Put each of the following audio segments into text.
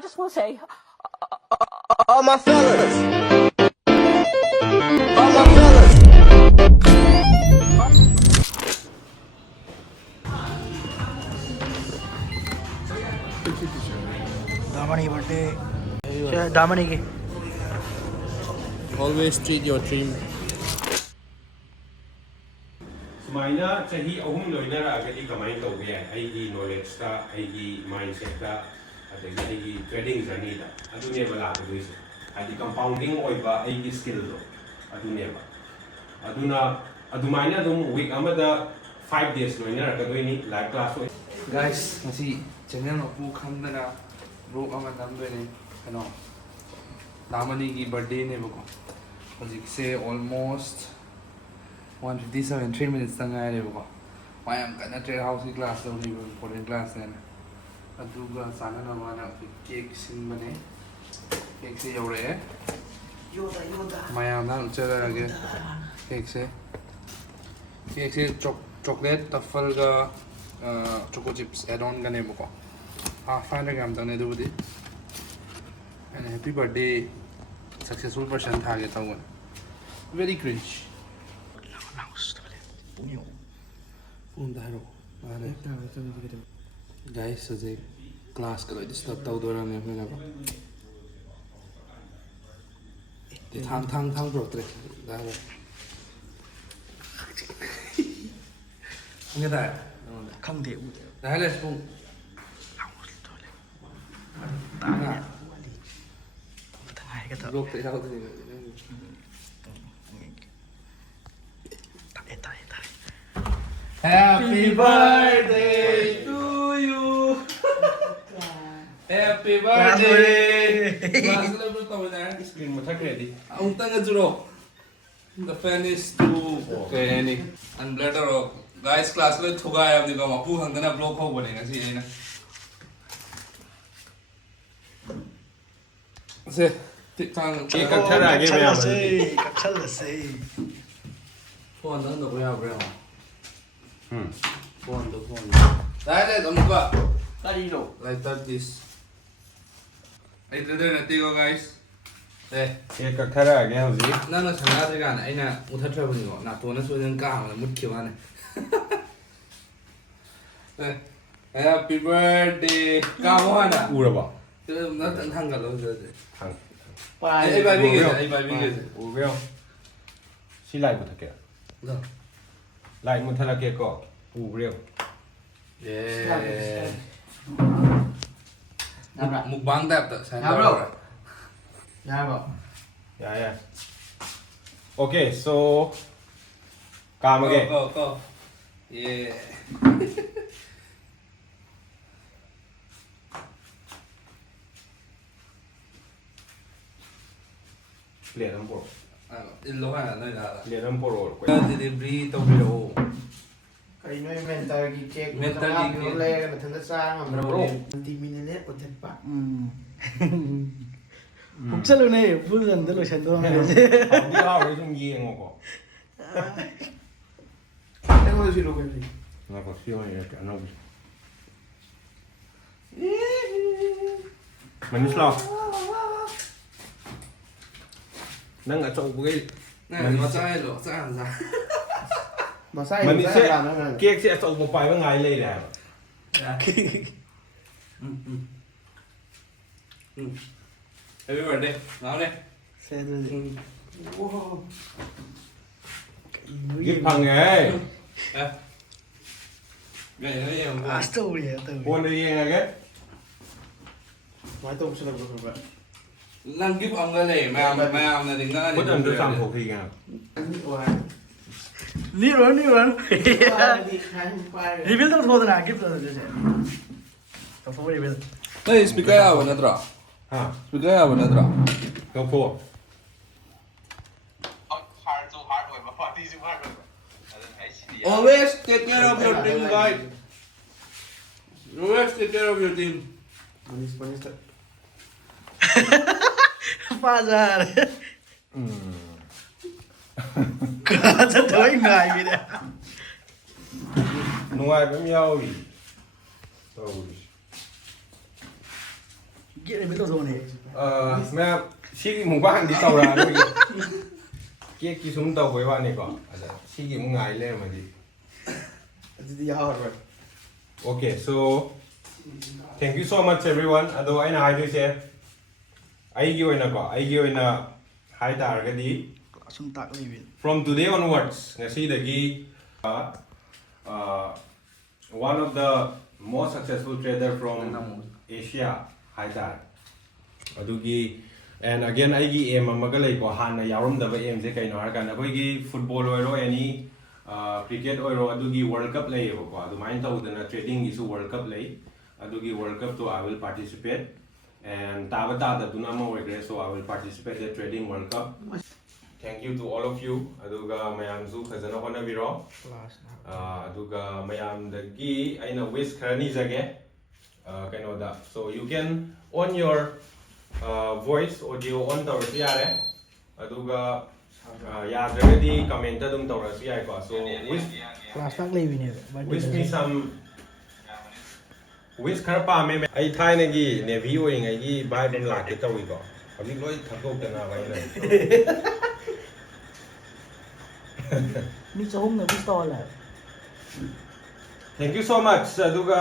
I just want to say, All my fellas. All my fellas. Damani birthday. Damani ki. Always treat your dream. Sumaina chahi ahum loinara agadi kamai tawbe ai aigi knowledge ta aigi mindset ta adagi aigi trading journey da adune bala aduise adi compounding oiba aigi skill do adune ba aduna adumaina dum week amada 5 days loinara kadoini live class oi Guys, nasi channel apu khamdana rock ama namdone kano Damani ki birthday ne bako. Hojik se almost 1:57 3 minutes tang ai le bako. Why am kana trade house ki class lo ni important class ne. Aduga sana na wana cake sin bane. Cake se yore. Yoda. Mayam na chara ge. Cake se. Cake se chocolate truffle ga choco chips add on ga ne bako. 500 gram tang ne do di. And happy birthday successful person target one. Very cringe. Guys, as a class ka this start tao dora ne phena ba. The thang bro tre. Da ba. Nghe ta. Không thể Da le spung. Ta. cái thợ Lục tại sao thì tại Happy birthday to you. Happy birthday. Class level to na. screen mo thak ready Ang tanga juro. The fan is too okay any. And bladder of guys class level thuga ay abdi ko mapu hangana block ho bole ngasi ay na. Se tikang cake ka thara ge ba cắt chân là gì phone đó đâu có nhau rồi. Phone đó. Dai le amuka. Tarino Like that this. Ay trailer na tigo guys. cake ka thara ge hoji Na sanga de gan ai na utha travel ni na to na so jang ka ma mut khiwa ne. Happy birthday. Ka mo na. ura ba Na tan thang ga lo je. thang Ai bai bi ge, ai bai bi ge. ura si lai mo thake Da. lai mo thala ke ko ura Yeah. Làm lại Mukbang tap ta sai Làm da. rồi. Ra bảo yeah okay so kam again Go. Yeah. clear am pro In lo ha noi da. clear am pro Delivery to bi ro. Cái nơi mental ghi check Mental mental ghi ghi nó lên là thằng nó sang mà bro thì mình nên có thật bạn 복살로네 무슨 들로 전도하는 거지 không biết đâu đấy trong gì ngọc có cái thôi gì đâu cái gì ngọc có siêu này cả nó mình đi slow nâng ở chỗ cái Này nó sai lo sai ra. mà sai mình mình đi sẽ sẽ làm nó này kia sẽ chỗ một bài với ngày lên này Happy birthday. Nào đây. xe đưa gì wow giúp thằng ấy Vậy nó nhiều quá. Astoria từ buôn đi nghe cái nói tôi sẽ làm được vậy Năng kiếp ông cái này mà là đừng có. bất thần tôi sang thuộc thì nào wow 리런 đi hai hôm qua rồi 리빌더 보던 안 기쁘다 이제 더 보고 리빌 Đây speaker à vẫn được. hả Speaker à vẫn được. đâu thua Always take care of your team, guys. Always take care of your team. mình sẽ 빠자 가자 더 인가 이게 ngoài với nhau thì Kia này mới tao rồi này. แม่시기 무방디 떠라 깨끼 좀 더 보이와니까 시기 무가일래 뭐지 Did you how it Okay, so thank you so much everyone. Ado aina haiduse aigi oina haitargadi Sung tak living. from today onwards ngasi dagi one of the most successful trader from Asia haitar adugi and again aigi aim amaga lei ko hana yarum daba aim je kaino har kana koi gi football oiro any cricket oiro adugi world cup lei ko adu main tawdana trading isu world cup lei adugi world cup to I will participate and tabata da dunama oigre so I will participate the trading world cup. Thank you to all of you aduga mayam zu khazana hona biro aduga mayam dagi aina wish kharani jage kaino da so you can on your voice audio on tawrasu yare aduga yadragadi comment adum tawrasu yai ko so Class tak living ne. wish me some wish khar pa me ai thaina gi navy oi ngai gi bai bam la ke tawi ko abi loi thakok tana bai na Ni chahum na bis tol hai. Thank you so much aduga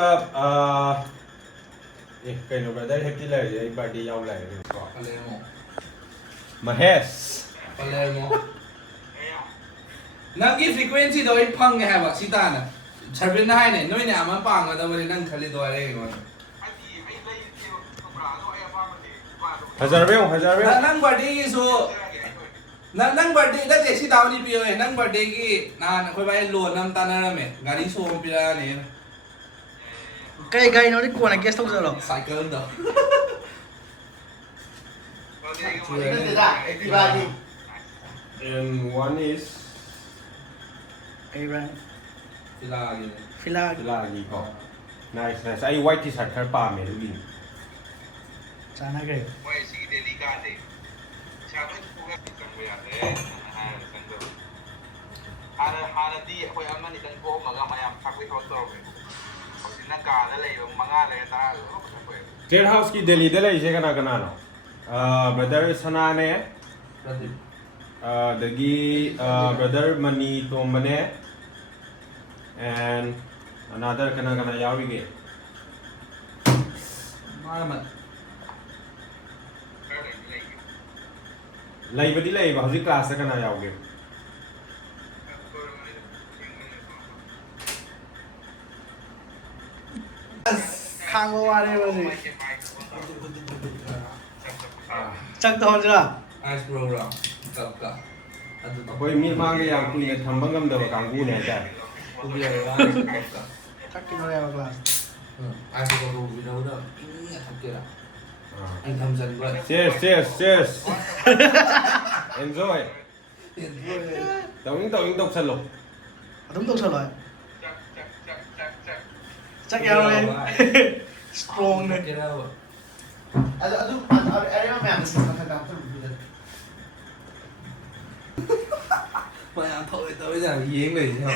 kaino brother happy lai ai birthday yaw lai ko Palermo. Mahesh Palermo. Nangi frequency do I pang hai ba sitana. Charbin hai ne noi ne ama pang da bari nang khali do are ko. Hazar Nang birthday ki so nang birthday da je si dawni piyo hai nang birthday ki na khoi bai loan nam tanara me gari so pira ne Kai no ni ko na guest tau jalo. cycle da. and one is Kai ran. Filagi. Filag. lagi ko nice ai white t-shirt khar pa me lugi Sana kai. 하나디 ꯑꯩꯈꯣꯏ ꯑꯃꯅꯤ ꯇꯪ ꯊꯣꯛꯑꯝꯃꯒ ꯃꯌꯥꯝ ꯊꯛꯄꯩ ꯊꯕꯛ ꯇꯧꯔꯝꯃꯦ ꯍꯧꯖꯤꯛꯅ ꯀꯥꯗ ꯂꯩꯕ 5 ꯂꯩꯔ 10 ꯊꯛꯄꯩ Trade house ki Delhi de lai je kana no brother Sana ne Pradeep. dagi brother Mani Tombane and another kana yawi ge Maramat. lai badi lai ba hoji class kana yawge Khang wa re ba ni. Chak tol jira. Ice program. Kapka. Adu to. koi mi ma ge yang kuina thamba ngam da ba kanggu ne ta Ubi are kapka. Chak ki no ya class. Ice program ubi da uda. Inga thakera. Anh tham dân vậy. cheers enjoy tawing tok salo Adum tau salo. Chak ya re. Strong ne. Kira ba. I remember Mày thôi tao bây giờ giếng này sao?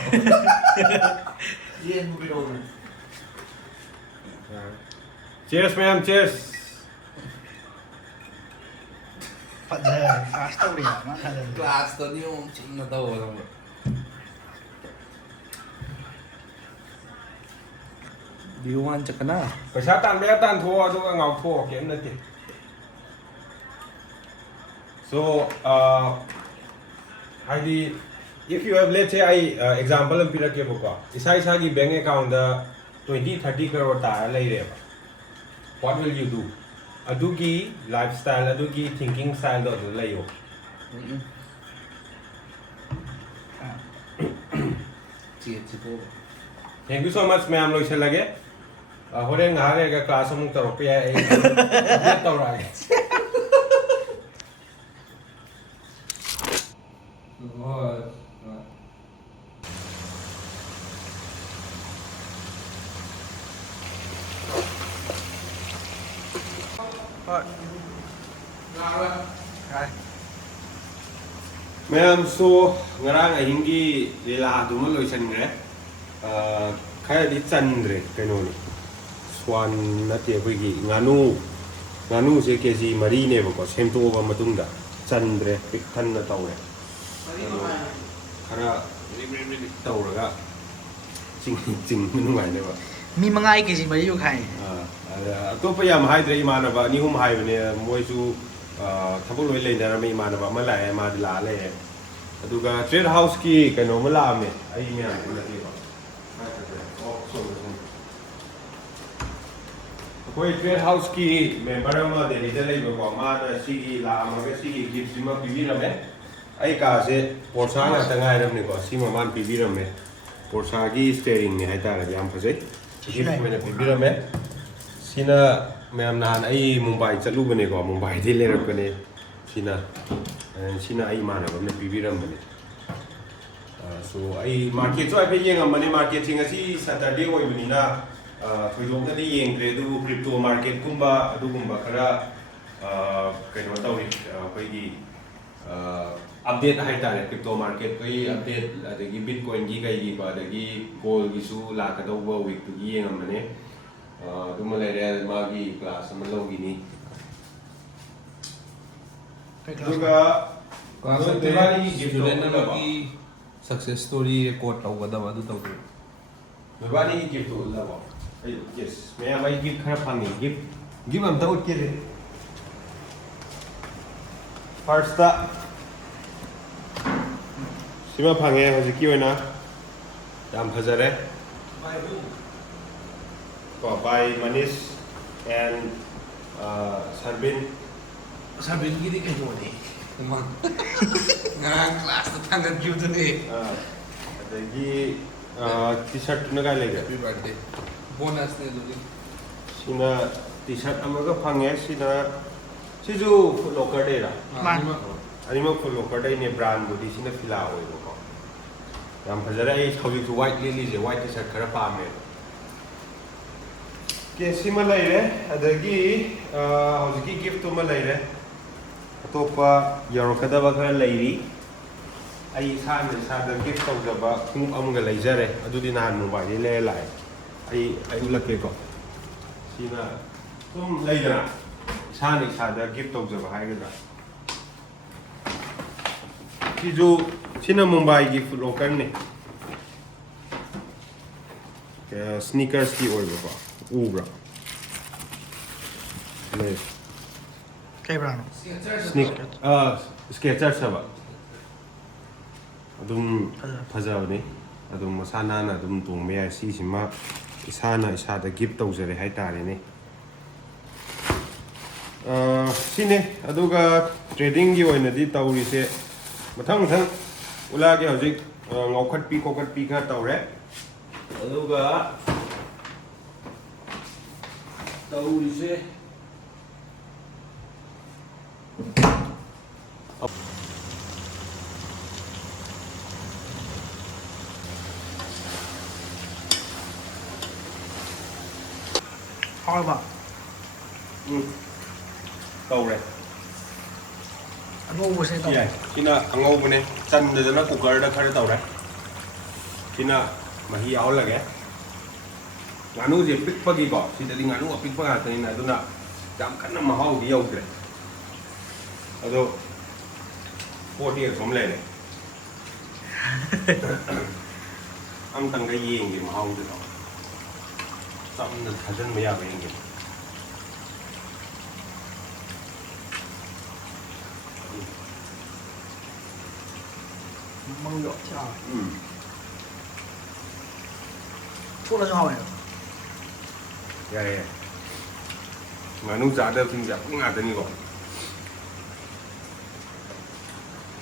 Yên video này. cheers ma'am cheers Phật giờ class tau ri ma kha le. Class tao đi ông chính là tao rồi. Điều anh chắc na. ประชาตันไม่ตันทัวดูเงาทัวเกมนั่นที so if you have let's say example हम पिरा के बोका इसा की bank account दा 20-30 करोड़ तार ले रहे बा what will you do adugi lifestyle adugi thinking style do ले यो Chị bố. thank you so much ma'am लोग से लगे होरे नहारे का क्लास हम तो रुपया ये तो रहा है Rồi. Rồi. Rồi. Ma'am, so ngarang ahingi lila dumo loy sanre. Kaya di sanre kano ni. Swan na tiya kogi nganu ꯉꯥꯅꯨꯁꯦ ꯀꯦꯖꯤ 4ꯅꯦꯕꯀꯣ ꯁꯦꯝꯗꯣꯛꯑꯕ ꯃꯇꯨꯡꯗ ꯆꯟꯗ꯭ꯔꯦ ꯄꯤꯛ ꯊꯟꯅ ꯇꯧꯔꯦ ꯈꯔ ꯇꯧꯔꯒ ꯆꯤꯡꯕ ꯅꯨꯡꯉꯥꯏꯅꯦꯕ Mi mangai kg mari yo khai. ꯑꯇꯣꯞꯄ ꯌꯥꯝ ꯍꯥꯏꯗ꯭ꯔꯦ ꯏꯃꯥꯟꯅꯕ 2-3 ꯍꯥꯏꯕꯅꯦ ꯃꯣꯏꯁꯨ ꯊꯕꯛ ꯂꯣꯏ ꯂꯩꯅꯔꯝꯃꯦ ꯏꯃꯥꯟꯅꯕ ꯑꯃ ꯂꯥꯛꯑꯦ ꯃꯥꯗꯤ ꯂꯥꯛꯑ ꯂꯩꯔꯦ ꯑꯗꯨꯒ ꯇ꯭ꯔꯦꯗ ꯍꯥꯎꯁꯀꯤ ꯀꯩꯅꯣꯝꯃ ꯂꯥꯛꯑꯝꯃꯦ ꯑꯩ ꯃꯌꯥꯝ ꯎꯅꯗꯦꯕ ꯑꯩꯈꯣꯏ ꯇ꯭ꯔꯦꯗ ꯍꯥꯎꯁꯀꯤ ꯃꯦꯝꯕꯔ ꯑꯃ ꯗꯦꯜꯂꯤꯗ ꯂꯩꯕꯀꯣ ꯃꯥꯅ ꯁꯤꯒꯤ ꯂꯥꯛꯑꯝꯃꯒ ꯁꯤꯒꯤ ꯒꯤꯐꯁꯤꯃ ꯄꯤꯕꯤꯔꯝꯃꯦ ꯑꯩ ꯀꯥꯁꯦ ꯄꯣꯔꯁꯥ ꯉꯥꯛꯇ ꯉꯥꯏꯔꯕꯅꯤꯀꯣ ꯁꯤꯃ ꯃꯥꯅ ꯄꯤꯕꯤꯔꯝꯃꯦ ꯄꯣꯔꯁꯥꯒꯤ ꯁ꯭ꯇꯦꯔꯤꯡꯅꯦ ꯍꯥꯏꯇꯥꯔꯦ ꯌꯥꯝ ꯐꯖꯩ ꯒꯤꯐ ꯑꯣꯏꯅ ꯄꯤꯕꯤꯔꯝꯃꯦ ꯁꯤꯅ ꯃꯌꯥꯝ ꯅꯍꯥꯟ ꯑꯩ ꯃꯨꯝꯕꯥꯏ ꯆꯠꯂꯨꯕꯅꯦꯀꯣ ꯃꯨꯝꯕꯥꯏꯗꯒꯤ ꯂꯩꯔꯛꯄꯅꯦ ꯁꯤꯅ ꯑꯩ ꯏꯃꯥꯟꯅꯕ ꯑꯃꯅ ꯄꯤꯕꯤꯔꯝꯕꯅꯦ ꯁꯣ ꯑꯩ ꯃꯥꯔꯀꯦꯠꯁꯨ ꯍꯥꯏꯐꯦꯠ ꯌꯦꯡꯉꯝꯕꯅꯦ ꯃꯥꯔꯀꯦꯠꯁꯦ ꯉꯁꯤ ꯁꯦꯇꯔꯗꯦ ꯑꯣꯏꯕꯅꯤꯅ ꯊꯣꯏꯗꯣꯛꯅꯗꯤ ꯌꯦꯡꯗ꯭ꯔꯦ ꯑꯗꯨꯕꯨ ꯀ꯭ꯔꯤꯞꯇꯣ ꯃꯥꯔꯀꯦꯠꯀꯨꯝꯕ ꯑꯗꯨꯒꯨꯝꯕ ꯈꯔ ꯀꯩꯅꯣ ꯇꯧꯔꯤ ꯑꯩꯈꯣꯏꯒꯤ अपडेट हाइटारे क्रिप्टो मार्केट कोई अपडेट अदगी बिटकॉइन की कई अदगी गोल्ड की लाकदौब वीक की येंगमने लेरे मागी क्लास अमा लौगिनी दुगा क्लास तेवारी स्टूडेंट अमगी सक्सेस स्टोरी रिकॉर्ड तौगदब अदु तौदु मेबानी की गिफ्ट उल्लाबो आई यस मैं माई गिफ्ट खरा फांगी गिफ्ट अमता उठके रे फर्स्ट सिमा फांगे हजिकी ओइना याम फजरे by Manish and Sabin gini kayak gini, emang ngarang kelas tetangga gitu nih. Adagi t-shirt na kaya lega. Happy birthday. Bonus nih dulu. Sina t-shirt amaga fange sina sizu Foot Locker deh lah. Anima Foot Locker deh ini brand budi sina fila oi boko. Yang fazara ini kau itu white lily je white t-shirt kera pame. Kesi malai le, adagi hoziki gift tu malai le. अतोपा यौरकदब खर लेरी आई सादा gift तौजबा खुमुक अमगा लेजरे अदुदि नहान mobile ले लाए आई उलकेको सिना तुम लेजना सादा gift तौजबा हाइगदा सिजु सिना मुंबई की फुट लॉकर ने स्नीकर्स की ओइबा उब्रा ले Kay brano. Skechers haba adum fajabani adum masana na adum tongme ya si sima isana isada gift tawjare hai tare ne sine aduga trading gi oina di tawri se mathang ula ge hojik ngokhat pi kokhat pi kha tawre aduga tawri se How ba? Tawre Ano ubos nito? yeah kina angau bune chandana cooker da khare tawre kina mahi aw lage nganu je pikpa gi ko sidali nganu apikpa ga tani aduna jam kanna mahau di yaudre ado 40 years from le ne am tang ga yeng gi mahau de to sam na thajan me ya yeng gi Mang yo cha. Chua cho hỏi. yeah nganu jada ting ja nga de ni ko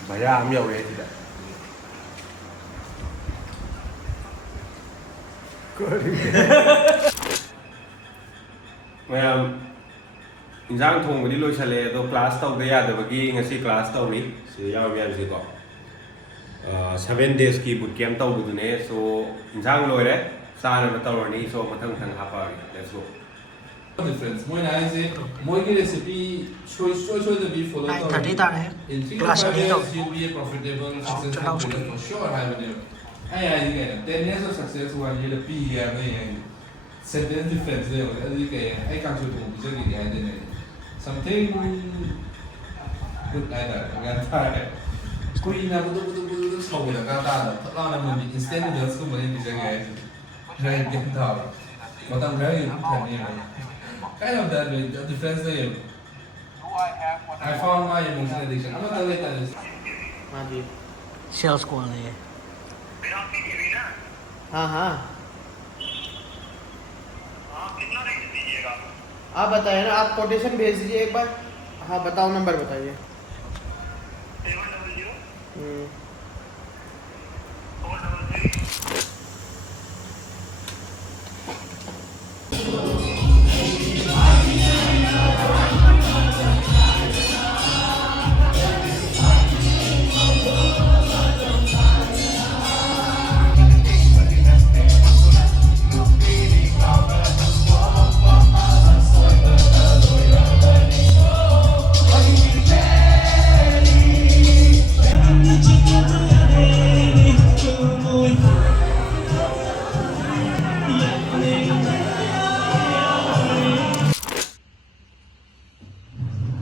baya am yaw re ti da ma'am इंजांग थोंबदी लोइसले दो class तौदे यादबगी ngasi class तौरी से याव याव से को 7 days की बुट कैंप तौबुदने सो इंजांग लोइरे साना तौरनी सो मथंग थंग हापा let's go Difference. Moi na is moi की recipe show the be follow. 30 tare. Class ani to. You be a profitable successful for sure have it. Ai 10 years of success one year the P ya ne. Set the difference there. Ai cái ai kan chu tu bi je ni ai de ne. something good like that again try kuina budu sawda ka ta da thla na mun instant noodles ko mun bi jage try get ta matam rai thani kind of that way the difference there I found my emotional addiction I'm not like that हाँ जी sales call है ये हाँ हाँ आप बताइए ना आप quotation भेज दीजिए एक बार हाँ बताओ नंबर बताइए 700